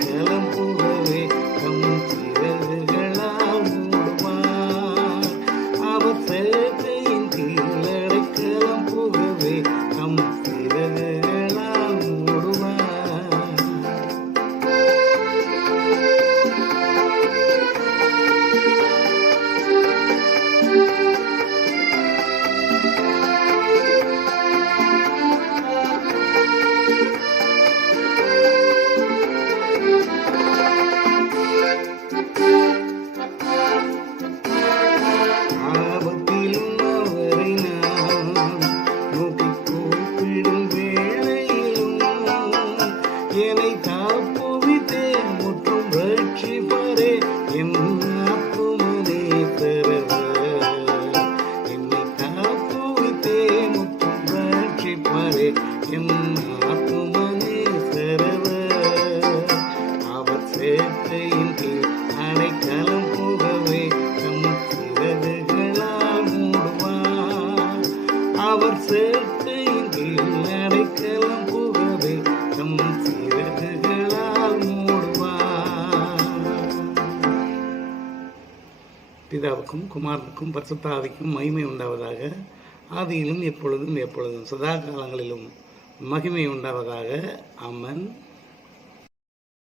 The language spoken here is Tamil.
அடைக்கலம் புகவே தம் சிறகுகளால் மூடுவார். அவர் செட்டையின் கீழ் அடைக்கலம் புகவே தம் சிறகுகளால் மூடுவார். என்னை காப்புவித்தே முற்றும் ரட்சிப்பரே என் ஆத்துமனே தரவர். என்னை காப்புவித்தே முற்றும் ரட்சிப்பரே என் ஆத்துமனே தரவர். அவர் சேட்டையின் கீழ் அடைக்கலம் புகவே தம் சிறகுகளால் மூடுவார். அவர் சேட்டையின் கீழ் அடைக்கலம் புகவே தம் சிறகுகளால் மூடுவார். பிதாவுக்கும் குமாரனுக்கும் பரிசுத்த ஆவிக்கும் மகிமை உண்டாவதாக. ஆதியிலும் எப்பொழுதும் எப்பொழுதும் சதா காலங்களிலும் மகிமை உண்டாவதாக. ஆமென்.